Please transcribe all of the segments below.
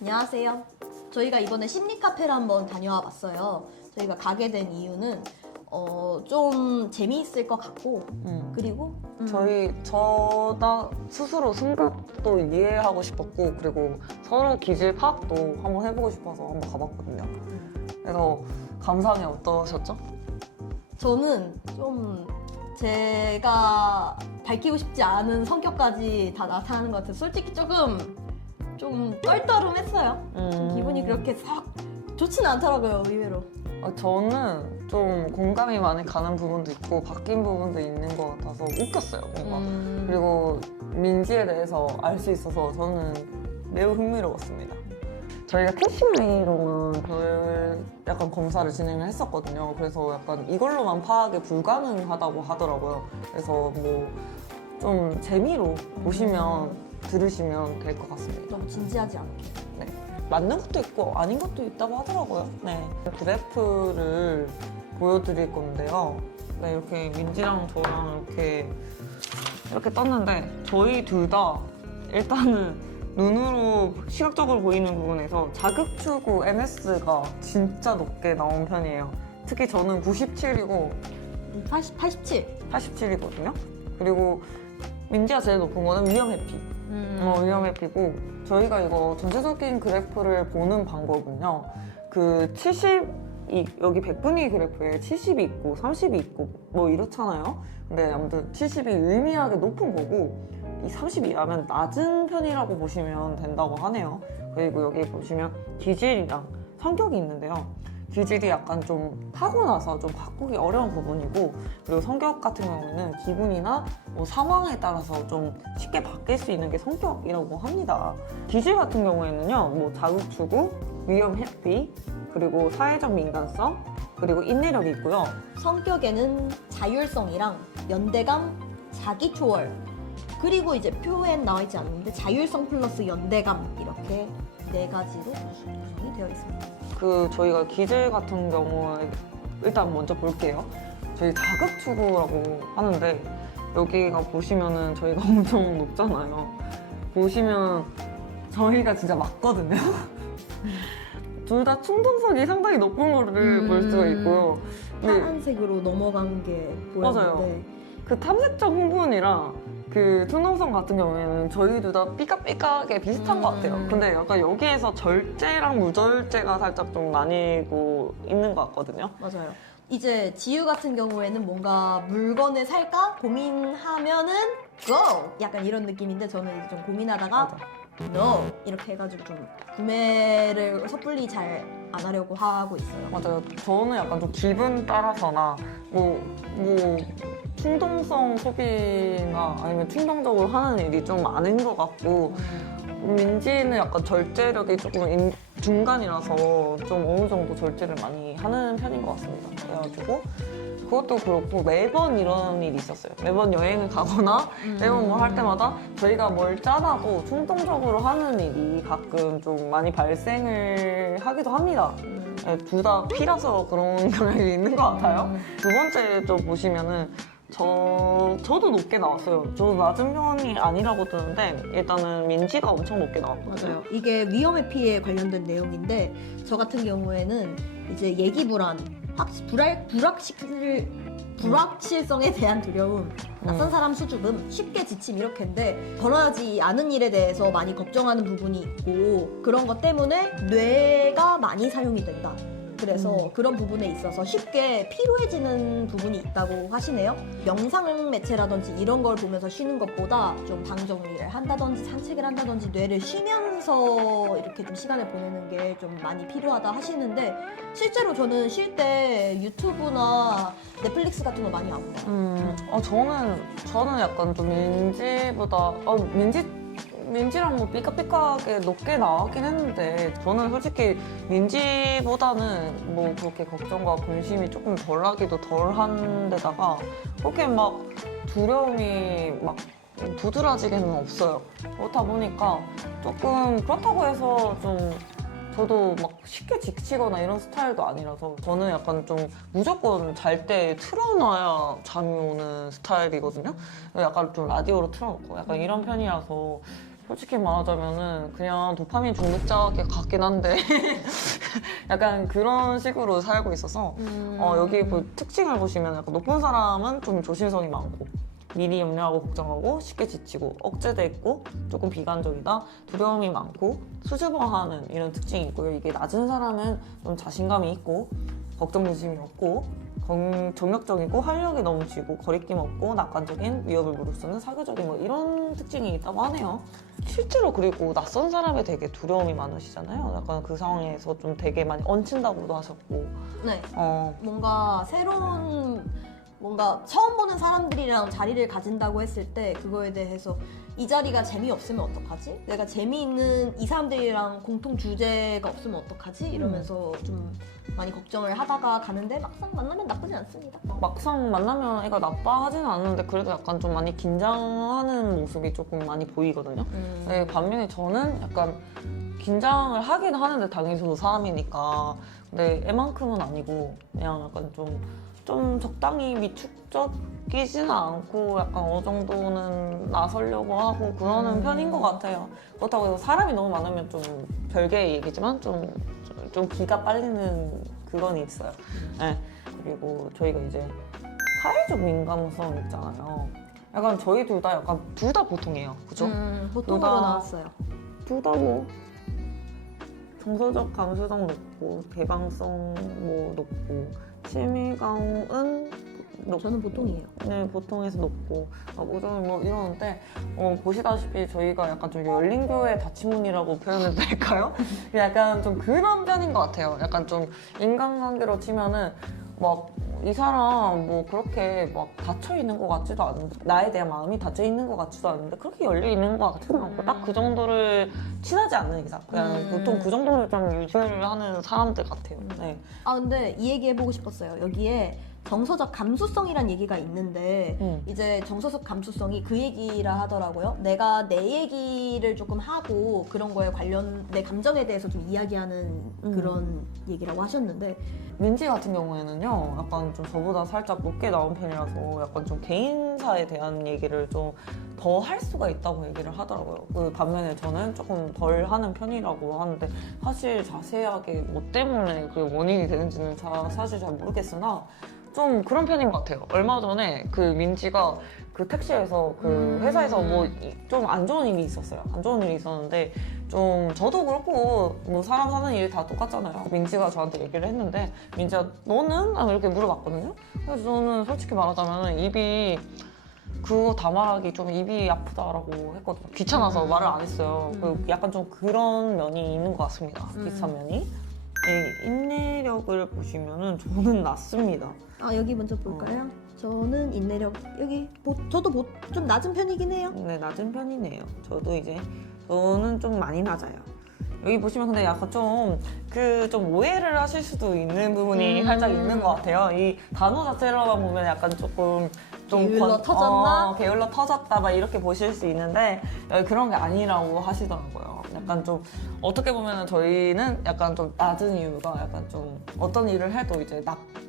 안녕하세요. 저희가 이번에 심리 카페를 한번 다녀와 봤어요. 저희가 가게 된 이유는 좀 재미있을 것 같고 그리고 저나 스스로 승급도 이해하고 싶었고 그리고 서로 기질 파악도 한번 해보고 싶어서 한번 가봤거든요. 그래서 감상이 어떠셨죠? 저는 좀 제가 밝히고 싶지 않은 성격까지 다 나타나는 것 같아서 솔직히 좀 떨떠름했어요. 기분이 그렇게 썩 좋지는 않더라고요, 의외로. 저는 좀 공감이 많이 가는 부분도 있고 바뀐 부분도 있는 것 같아서 웃겼어요, 뭔가. 그리고 민지에 대해서 알 수 있어서 저는 매우 흥미로웠습니다. 저희가 TCI로만 약간 검사를 진행을 했었거든요. 그래서 약간 이걸로만 파악이 불가능하다고 하더라고요. 그래서 뭐 좀 재미로 보시면 들으시면 될 것 같습니다. 너무 진지하지 않게. 네. 맞는 것도 있고 아닌 것도 있다고 하더라고요. 네. 그래프를 보여드릴 건데요. 네, 이렇게 민지랑 저랑 이렇게 떴는데 저희 둘 다 일단은 눈으로 시각적으로 보이는 부분에서 자극추구 NS가 진짜 높게 나온 편이에요. 특히 저는 97이고 87이거든요. 그리고 민지가 제일 높은 거는 위험 회피. 위험 회피고 저희가 이거 전체적인 그래프를 보는 방법은요. 그 70이 여기 100분위 그래프에 70이 있고 30이 있고 뭐 이렇잖아요. 근데 아무튼 70이 유의미하게 높은 거고 이 30이라면 낮은 편이라고 보시면 된다고 하네요. 그리고 여기 보시면 기질이랑 성격이 있는데요. 기질이 약간 좀 타고나서 좀 바꾸기 어려운 부분이고 그리고 성격 같은 경우에는 기분이나 뭐 상황에 따라서 좀 쉽게 바뀔 수 있는 게 성격이라고 합니다. 기질 같은 경우에는요, 뭐 자극추구, 위험 회피, 그리고 사회적 민감성, 그리고 인내력이 있고요. 성격에는 자율성이랑 연대감, 자기초월 그리고 이제 표엔 나와 있지 않는데 자율성 플러스 연대감 이렇게 네 가지로 구성이 되어 있습니다. 저희가 기질 같은 경우에 일단 먼저 볼게요. 저희 자극추구라고 하는데 여기가 보시면은 저희가 엄청 높잖아요. 보시면 저희가 진짜 맞거든요. 둘 다 충동성이 상당히 높은 거를 볼 수가 있고요. 파란색으로 넘어간 게 보였는데 맞아요. 그 탐색적 흥분이랑 그 충동성 같은 경우에는 저희 둘 다 삐까삐까하게 비슷한 것 같아요. 근데 약간 여기에서 절제랑 무절제가 살짝 좀 나뉘고 있는 것 같거든요. 맞아요. 이제 지유 같은 경우에는 뭔가 물건을 살까 고민하면은 go! 약간 이런 느낌인데 저는 이제 좀 고민하다가 no! 이렇게 해가지고 좀 구매를 섣불리 잘 안 하려고 하고 있어요. 맞아요. 저는 약간 좀 기분 따라서나 뭐 충동성 소비나 아니면 충동적으로 하는 일이 좀 많은 것 같고 민지는 약간 절제력이 조금 중간이라서 좀 어느 정도 절제를 많이 하는 편인 것 같습니다. 그래가지고 그것도 그렇고 매번 이런 일이 있었어요. 매번 여행을 가거나 매번 뭐 할 때마다 저희가 뭘 짜놔도 충동적으로 하는 일이 가끔 좀 많이 발생을 하기도 합니다. 둘 다 P라서 그런 경향이 있는 것 같아요. 두 번째 좀 보시면은 저도 높게 나왔어요. 저도 낮은 편이 아니라고 뜨는데 일단은 민지가 엄청 높게 나왔거든요. 맞아요. 이게 위험 회피에 관련된 내용인데 저 같은 경우에는 이제 예기 불안, 불확실성에 대한 두려움, 낯선 사람 수줍음, 쉽게 지침 이렇게인데 벌어지지 않은 일에 대해서 많이 걱정하는 부분이 있고 그런 것 때문에 뇌가 많이 사용이 된다. 그래서 그런 부분에 있어서 쉽게 피로해지는 부분이 있다고 하시네요. 영상 매체라든지 이런 걸 보면서 쉬는 것보다 좀 방 정리를 한다든지 산책을 한다든지 뇌를 쉬면서 이렇게 좀 시간을 보내는 게 좀 많이 필요하다 하시는데 실제로 저는 쉴 때 유튜브나 넷플릭스 같은 거 많이 안 봐요. 저는 약간 좀 민지랑 뭐 삐까삐까하게 높게 나왔긴 했는데 저는 솔직히 민지보다는 뭐 그렇게 걱정과 근심이 조금 덜하기도 덜한 데다가 그렇게 막 두려움이 막 두드러지게는 없어요. 그렇다 보니까 조금 그렇다고 해서 좀 저도 막 쉽게 지치거나 이런 스타일도 아니라서 저는 약간 좀 무조건 잘 때 틀어놔야 잠이 오는 스타일이거든요. 약간 좀 라디오로 틀어놓고 약간 이런 편이라서 솔직히 말하자면은 그냥 도파민 중독자 같긴 한데 약간 그런 식으로 살고 있어서 여기 뭐 특징을 보시면 약간 높은 사람은 좀 조심성이 많고 미리 염려하고 걱정하고 쉽게 지치고 억제돼 있고 조금 비관적이다 두려움이 많고 수줍어하는 이런 특징이 있고요. 이게 낮은 사람은 좀 자신감이 있고 걱정조심이 없고 정력적이고 활력이 넘치고 거리낌 없고 낙관적인 위협을 무릅쓰는 사교적인 뭐 이런 특징이 있다고 하네요. 실제로 그리고 낯선 사람에 되게 두려움이 많으시잖아요. 약간 그 상황에서 좀 되게 많이 얹힌다고도 하셨고 네. 어, 뭔가 새로운 뭔가 처음 보는 사람들이랑 자리를 가진다고 했을 때 그거에 대해서 이 자리가 재미없으면 어떡하지? 내가 재미있는 이 사람들이랑 공통 주제가 없으면 어떡하지? 이러면서 좀 많이 걱정을 하다가 가는데 막상 만나면 나쁘지 않습니다. 막상 만나면 애가 나빠하지는 않는데 그래도 약간 좀 많이 긴장하는 모습이 조금 많이 보이거든요. 네, 반면에 저는 약간 긴장을 하긴 하는데 당연히 저도 사람이니까 근데 애만큼은 아니고 그냥 약간 좀 적당히 위축적이지는 않고 약간 어느 정도는 나서려고 하고 그러는 편인 것 같아요. 그렇다고 해서 사람이 너무 많으면 좀 별개의 얘기지만 좀 기가 빨리는 그건 있어요. 네. 그리고 저희가 이제 사회적 민감성 있잖아요. 약간 저희 둘 다 약간 둘 다 보통이에요. 그죠? 보통으로 누가- 나왔어요. 둘 다 뭐 정서적 감수성 높고 개방성 뭐 높고 심의감은 높고 저는 보통이에요. 네, 보통에서 높고 오전 뭐 이러는데 보시다시피 저희가 약간 좀 열린 교회 닫힌문이라고 표현해도 될까요? 약간 좀 그런 편인 것 같아요. 약간 좀 인간관계로 치면은 막 이 사람 뭐 그렇게 막 닫혀 있는 것 같지도 않은데 나에 대한 마음이 닫혀 있는 것 같지도 않은데 그렇게 열려 있는 것 같지도 않고 딱 그 정도를 친하지 않는 이상 그냥 보통 그 정도를 좀 유지를 하는 사람들 같아요. 네. 아 근데 이 얘기 해보고 싶었어요. 여기에 정서적 감수성이란 얘기가 있는데 이제 정서적 감수성이 그 얘기라 하더라고요. 내가 내 얘기를 조금 하고 그런 거에 관련 내 감정에 대해서 좀 이야기하는 그런 얘기라고 하셨는데 민지 같은 경우에는요, 약간 좀 저보다 살짝 높게 나온 편이라서 약간 좀 개인사에 대한 얘기를 좀 더 할 수가 있다고 얘기를 하더라고요. 그 반면에 저는 조금 덜 하는 편이라고 하는데 사실 자세하게 뭐 때문에 그 원인이 되는지는 사실 잘 모르겠으나 좀 그런 편인 것 같아요. 얼마 전에 그 민지가 그 택시에서 그 회사에서 뭐 좀 안 좋은 일이 있었어요. 안 좋은 일이 있었는데 좀 저도 그렇고 뭐 사람 사는 일이 다 똑같잖아요. 민지가 저한테 얘기를 했는데 민지가 너는? 이렇게 물어봤거든요. 그래서 저는 솔직히 말하자면 입이 그거 다 말하기 좀 입이 아프다라고 했거든요. 귀찮아서 말을 안 했어요. 약간 좀 그런 면이 있는 것 같습니다. 비슷한 면이. 네, 인내력을 보시면은 저는 낮습니다. 아 여기 먼저 볼까요? 저는 인내력 여기 저도 좀 낮은 편이긴 해요. 네, 낮은 편이네요. 저는 좀 많이 낮아요. 여기 보시면 근데 약간 좀 오해를 하실 수도 있는 부분이 살짝 있는 것 같아요. 이 단어 자체로만 보면 약간 조금 게을러 터졌나? 게을러 터졌다 막 이렇게 보실 수 있는데 그런 게 아니라고 하시더라고요. 약간 좀 어떻게 보면 저희는 약간 좀 낮은 이유가 약간 좀 어떤 일을 해도 이제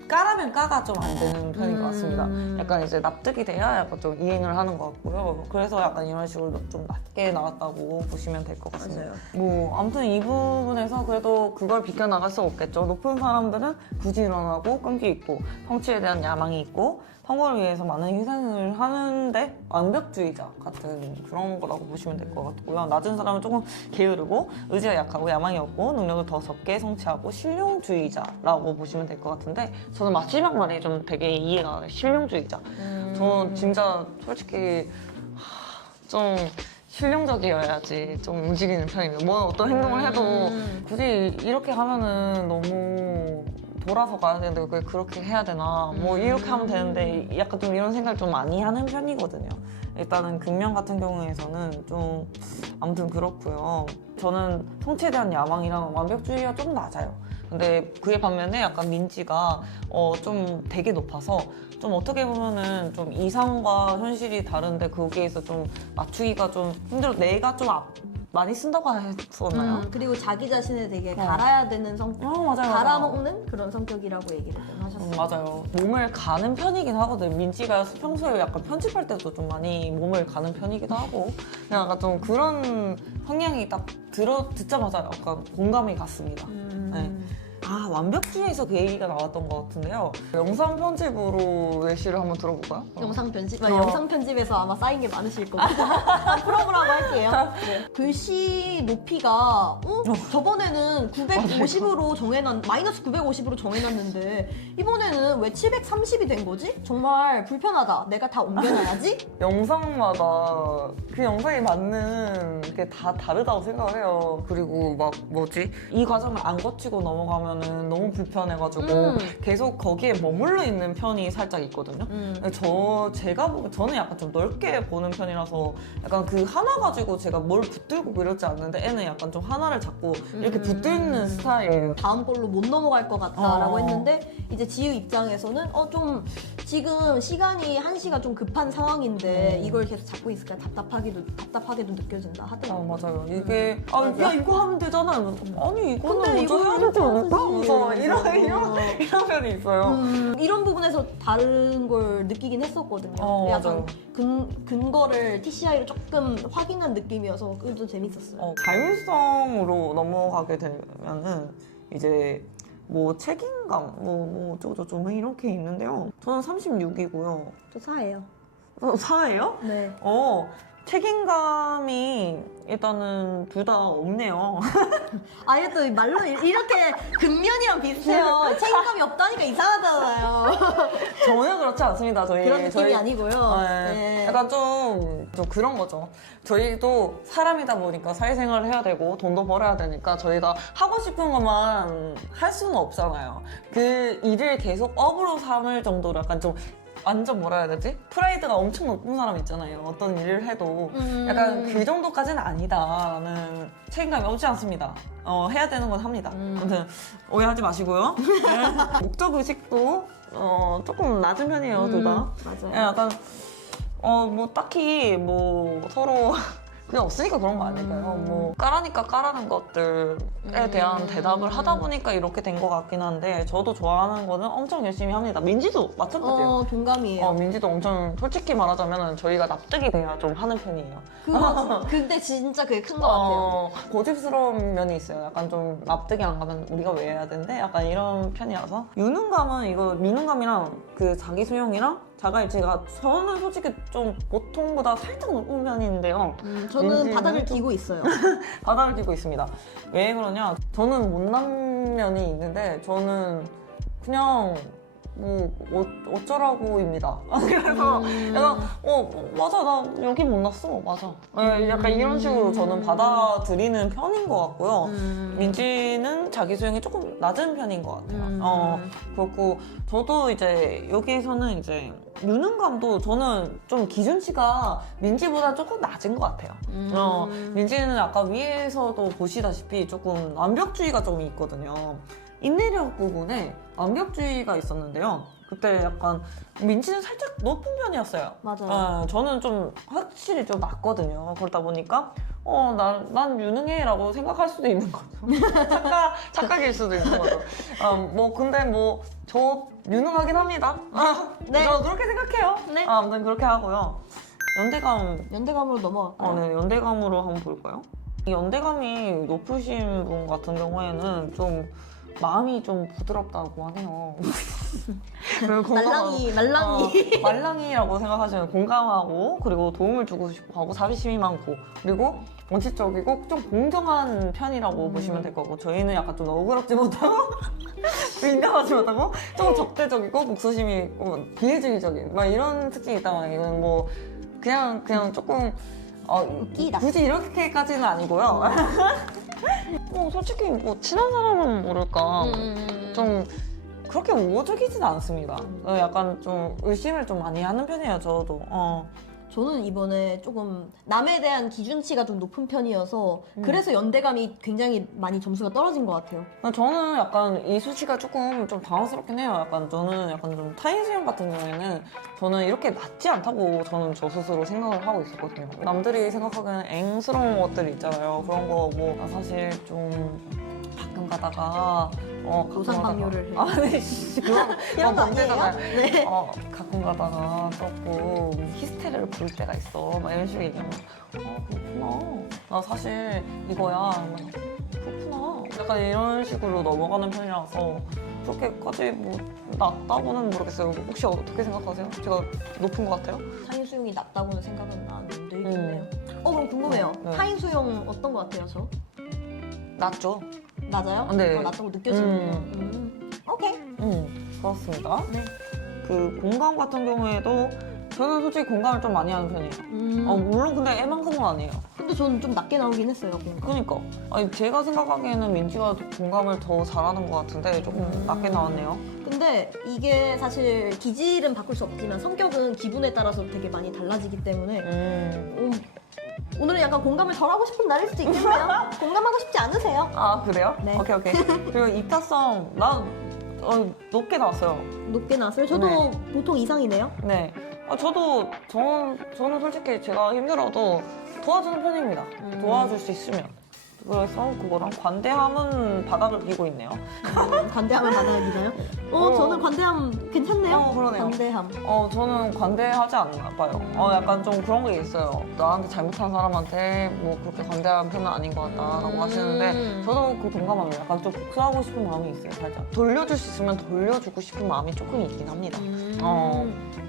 까라면 까가 좀 안 되는 편인 것 같습니다. 약간 이제 납득이 돼야 약간 좀 이행을 하는 것 같고요. 그래서 약간 이런 식으로 좀 낮게 나왔다고 보시면 될 것 같습니다. 맞아요. 뭐 아무튼 이 부분에서 그래도 그걸 비껴나갈 수 없겠죠. 높은 사람들은 부지런하고 끈기 있고 성취에 대한 야망이 있고 성공을 위해서 많은 희생을 하는데 완벽주의자 같은 그런 거라고 보시면 될 것 같고요. 낮은 사람은 조금 게으르고 의지가 약하고 야망이 없고 능력을 더 적게 성취하고 실용주의자라고 보시면 될 것 같은데 저는 마지막 말이 좀 되게 이해가 가요. 실용주의자. 저 진짜 솔직히 좀 실용적이어야지 좀 움직이는 편입니다. 뭐 어떤 행동을 해도 굳이 이렇게 하면은 너무 돌아서 가야 되는데 왜 그렇게 해야 되나 뭐 이렇게 하면 되는데 약간 좀 이런 생각을 좀 많이 하는 편이거든요. 일단은 금연 같은 경우에서는 좀 아무튼 그렇고요. 저는 성취에 대한 야망이랑 완벽주의가 좀 낮아요. 근데 그에 반면에 약간 민지가 좀 되게 높아서 좀 어떻게 보면은 좀 이상과 현실이 다른데 거기에서 좀 맞추기가 좀 힘들어. 내가 좀 많이 쓴다고 했었나요? 그리고 자기 자신을 되게 어. 갈아야 되는 성격, 맞아요. 갈아먹는 그런 성격이라고 얘기를 좀 하셨어요. 맞아요. 몸을 가는 편이긴 하거든. 민지가 평소에 약간 편집할 때도 좀 많이 몸을 가는 편이기도 하고 그냥 약간 좀 그런 성향이 딱 듣자마자 약간 공감이 갔습니다. 네. 아, 완벽주의에서 그 얘기가 나왔던 것 같은데요. 영상 편집으로 예시를 한번 들어볼까요? 영상 편집? 어. 영상 편집에서 아마 쌓인 게 많으실 거고 풀어보라고 할게요. 네. 글씨 높이가 저번에는 950으로 마이너스 950으로 정해놨는데 이번에는 왜 730이 된 거지? 정말 불편하다. 내가 다 옮겨놔야지? 영상마다 그 영상에 맞는 게 다 다르다고 생각을 해요. 그리고 막 뭐지? 이 과정을 안 거치고 넘어가면은 너무 불편해가지고 계속 거기에 머물러 있는 편이 살짝 있거든요. 제가 보면 저는 약간 좀 넓게 보는 편이라서 약간 그 하나 가지고 제가 뭘 붙들고 그러지 않는데 애는 약간 좀 하나를 잡고 이렇게 붙들는 스타일이에요. 다음 걸로 못 넘어갈 것 같다라고 어. 했는데 이제 지우 입장에서는 좀 지금 시간이 1시가 좀 급한 상황인데 이걸 계속 잡고 있으니까 답답하게도 느껴진다 하더라고요. 맞아요. 이게 야 이거 하면 되잖아. 아니 이거는 근데 먼저 해야 되지 않을까? 그래서 이런 편이 있어요. 이런 부분에서 다른 걸 느끼긴 했었거든요. 약간 맞아요. 근거를 TCI로 조금 확인한 느낌이어서 그게 좀 재밌었어요. 자율성으로 넘어가게 되면은 이제 뭐 책임감 뭐 어쩌고저쩌고 이렇게 있는데요. 저는 36이고요. 저 4예요. 4예요? 네. 책임감이 일단은 둘 다 없네요. 아예 또 말로 이렇게 근면이랑 비슷해요. 책임감이 없다니까 이상하잖아요. 전혀 그렇지 않습니다. 그런 느낌이 아니고요. 네. 약간 좀 그런 거죠. 저희도 사람이다 보니까 사회생활을 해야 되고 돈도 벌어야 되니까 저희가 하고 싶은 것만 할 수는 없잖아요. 그 일을 계속 업으로 삼을 정도로 약간 좀 완전 뭐라 해야 되지? 프라이드가 엄청 높은 사람 있잖아요. 어떤 일을 해도 약간 그 정도까지는 아니다라는 책임감이 없지 않습니다. 해야 되는 건 합니다. 아무튼 오해하지 마시고요. 네. 목적 의식도 조금 낮은 편이에요, 둘 다. 맞아요. 약간 뭐 딱히 뭐 서로 그냥 없으니까 그런 거 아닐까요? 뭐 까라니까 까라는 것들에 대한 대답을 하다 보니까 이렇게 된 것 같긴 한데 저도 좋아하는 거는 엄청 열심히 합니다. 민지도 마찬가지예요. 동감이에요. 민지도 엄청 솔직히 말하자면 저희가 납득이 돼야 좀 하는 편이에요. 근데 진짜 그게 큰 것 같아요. 고집스러운 면이 있어요. 약간 좀 납득이 안 가면 우리가 왜 해야 된대? 약간 이런 편이라서 유능감은 이거 미능감이랑 그 자기 수용이랑 자가일치가 저는 솔직히 좀 보통보다 살짝 높은 편인데요. 저는 바닥을 기고 있어요. 바닥을 기고 있습니다. 왜 그러냐? 저는 못난 면이 있는데 저는 그냥 뭐 어쩌라고입니다. 그래서 약간 맞아 나 여기 못났어 맞아. 약간 이런 식으로 저는 받아들이는 편인 것 같고요. 민지는 자기 수용이 조금 낮은 편인 것 같아요. 그렇고 저도 이제 여기에서는 이제 유능감도 저는 좀 기준치가 민지보다 조금 낮은 것 같아요. 민지는 아까 위에서도 보시다시피 조금 완벽주의가 좀 있거든요. 인내력 부분에 완벽주의가 있었는데요. 그때 약간 민지는 살짝 높은 편이었어요. 맞아요. 저는 좀 확실히 좀 낮거든요. 그러다 보니까 난 유능해라고 생각할 수도 있는 거죠. 착각일 수도 있는 거죠. 근데 저 유능하긴 합니다. 네. 저 그렇게 생각해요. 네. 아무튼 그렇게 하고요. 연대감으로 넘어갈까요? 네, 연대감으로 한번 볼까요? 이 연대감이 높으신 분 같은 경우에는 좀 마음이 좀 부드럽다고 하네요. 말랑이. 말랑이라고 생각하시면 공감하고 그리고 도움을 주고 싶어하고 자비심이 많고 그리고 원칙적이고 좀 공정한 편이라고 보시면 될 거고 저희는 약간 좀 너그럽지 못하고 민감하지 못하고 좀 적대적이고 목소심이 있고 비혜주의적인 막 이런 특징이 있다면 이건 뭐 그냥 조금 웃기다. 굳이 이렇게까지는 아니고요. 솔직히 뭐 친한 사람은 모를까 좀 그렇게 우호적이진 않습니다. 약간 좀 의심을 좀 많이 하는 편이에요. 저도 저는 이번에 조금 남에 대한 기준치가 좀 높은 편이어서 그래서 연대감이 굉장히 많이 점수가 떨어진 것 같아요. 저는 약간 이 수치가 조금 좀 당황스럽긴 해요. 약간 저는 약간 좀 타인수영 같은 경우에는 저는 이렇게 낮지 않다고 저는 저 스스로 생각을 하고 있었거든요. 남들이 생각하기에는 앵스러운 것들 있잖아요. 그런 거 뭐 사실 좀 가끔 가다가 노상방뇨를 해. 아니 그런 이런 거 문제잖아요. 아니에요? 네. 가끔 가다가 조금 히스테리를 볼 때가 있어. 막 이런 식으로 얘기하면 그렇구나. 나 사실 이거야. 막, 그렇구나. 약간 이런 식으로 넘어가는 편이라서 그렇게까지 뭐 낮다고는 모르겠어요. 혹시 어떻게 생각하세요? 제가 높은 것 같아요? 타인 수용이 낮다고는 생각은 안 들겠네요. 그럼 궁금해요. 네. 타인 수용 어떤 것 같아요, 저? 낮죠. 맞아요? 네. 낮다고 느껴지는군요. 오케이. 그렇습니다. 네. 그 공감 같은 경우에도 저는 솔직히 공감을 좀 많이 하는 편이에요. 물론 근데 애만큼은 아니에요. 근데 저는 좀 낮게 나오긴 했어요, 공감. 그러니까 아니, 제가 생각하기에는 민지가 공감을 더 잘하는 것 같은데 조금 낮게 나왔네요. 근데 이게 사실 기질은 바꿀 수 없지만 성격은 기분에 따라서 되게 많이 달라지기 때문에 오늘은 약간 공감을 덜 하고 싶은 날일 수도 있겠네요. 공감하고 싶지 않으세요? 아 그래요? 네. 오케이. 그리고 이타성 난 높게 나왔어요. 높게 나왔어요? 저도 네. 보통 이상이네요. 네. 저는 솔직히 제가 힘들어도 도와주는 편입니다. 도와줄 수 있으면. 그래서 그거랑 관대함은 바닥을 기고 있네요. 관대함을 받아들이나요? 저는 관대함 괜찮네요. 그러네요. 관대함. 저는 관대하지 않나 봐요. 약간 좀 그런 게 있어요. 나한테 잘못한 사람한테 뭐 그렇게 관대한 편은 아닌 것 같다라고 하시는데 저도 그 동감합니다. 약간 좀 복수하고 싶은 마음이 있어요, 살짝. 돌려줄 수 있으면 돌려주고 싶은 마음이 조금 있긴 합니다.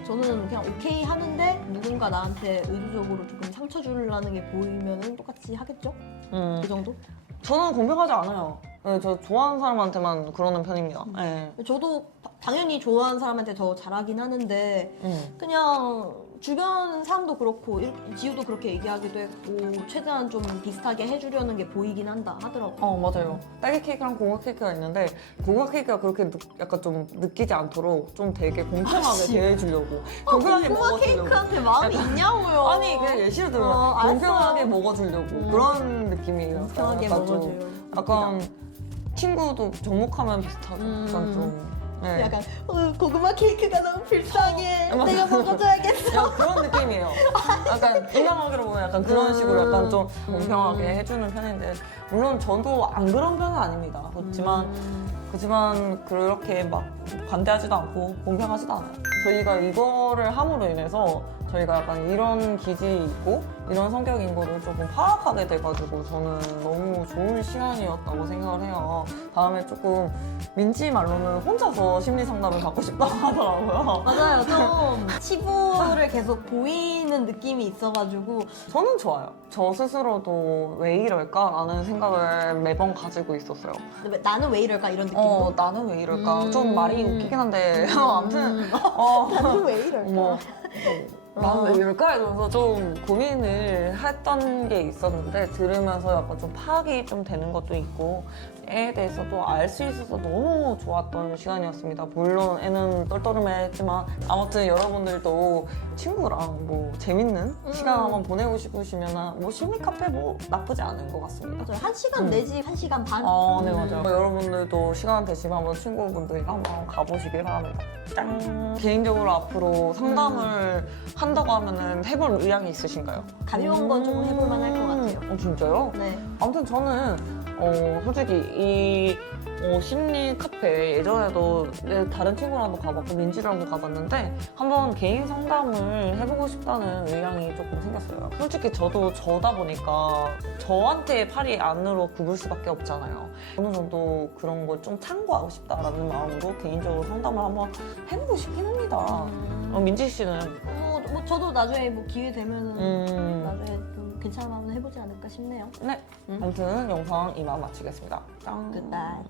저는 그냥 오케이 하는데 누군가 나한테 의도적으로 조금 상처 주려는 게 보이면 똑같이 하겠죠? 그 정도? 저는 공평하지 않아요. 네, 저 좋아하는 사람한테만 그러는 편입니다. 네. 저도 당연히 좋아하는 사람한테 더 잘하긴 하는데 그냥 주변 사람도 그렇고 지우도 그렇게 얘기하기도 했고 최대한 좀 비슷하게 해주려는 게 보이긴 한다 하더라고요. 맞아요. 딸기 케이크랑 고구마 케이크가 있는데 고구마 케이크가 그렇게 약간 좀 느끼지 않도록 좀 되게 공평하게 대해주려고 공평하게 고구마 먹어주려고. 케이크한테 마음이 있냐고요. 아니 그냥 예시로 들면 알았어. 공평하게 먹어주려고 그런 느낌이에요. 공평하게 약간 먹어줘요. 약간 친구도 접목하면 비슷하고 약간 좀 네. 약간 고구마 케이크가 너무 불쌍해. 맞아. 내가 먹어줘야겠어. 약간 그런 느낌이에요. 약간 인간관계로 보면 약간 그런 식으로 약간 좀 공평하게 해주는 편인데 물론 저도 안 그런 편은 아닙니다. 그렇지만 그렇게 막 반대하지도 않고 공평하지도 않아요. 저희가 이거를 함으로 인해서 저희가 약간 이런 기질이 있고 이런 성격인 거를 조금 파악하게 돼가지고 저는 너무 좋은 시간이었다고 생각을 해요. 다음에 조금 민지 말로는 혼자서 심리 상담을 받고 싶다고 하더라고요. 맞아요. 좀 치부를 계속 보이는 느낌이 있어가지고 저는 좋아요. 저 스스로도 왜 이럴까라는 생각을 매번 가지고 있었어요. 나는 왜 이럴까 이런 느낌으로. 나는 왜 이럴까? 좀 말이 웃기긴 한데 아무튼 나는 왜 이럴까. 나는 왜 이럴까? 이러면서 좀 고민을 했던 게 있었는데 들으면서 약간 좀 파악이 좀 되는 것도 있고 애에 대해서도 알 수 있어서 너무 좋았던 시간이었습니다. 물론 애는 똘똘했지만 아무튼 여러분들도 친구랑 뭐 재밌는 시간 한번 보내고 싶으시면 뭐 심리 카페 뭐 나쁘지 않은 것 같습니다. 맞아요. 1시간 내지 1시간 반. 네 맞아요. 여러분들도 시간 되시면 한번 친구분들이랑 한번 가보시길 바랍니다. 짠! 개인적으로 앞으로 상담을 한다고 하면은 해볼 의향이 있으신가요? 가벼운 건 조금 해볼만 할 것 같아요. 진짜요? 네. 아무튼 저는 솔직히 이 심리 카페 예전에도 내 다른 친구랑도 가봤고 민지랑도 가봤는데 한번 개인 상담을 해보고 싶다는 의향이 조금 생겼어요. 솔직히 저도 저다 보니까 저한테 팔이 안으로 굽을 수밖에 없잖아요. 어느 정도 그런 걸 좀 참고하고 싶다라는 마음으로 개인적으로 상담을 한번 해보고 싶긴 합니다. 민지 씨는? 뭐 저도 나중에 뭐 기회 되면은 나중에 좀 괜찮으면 해보지 않을까 싶네요. 네. 아무튼 영상 이만 마치겠습니다. 짠. 굿바이.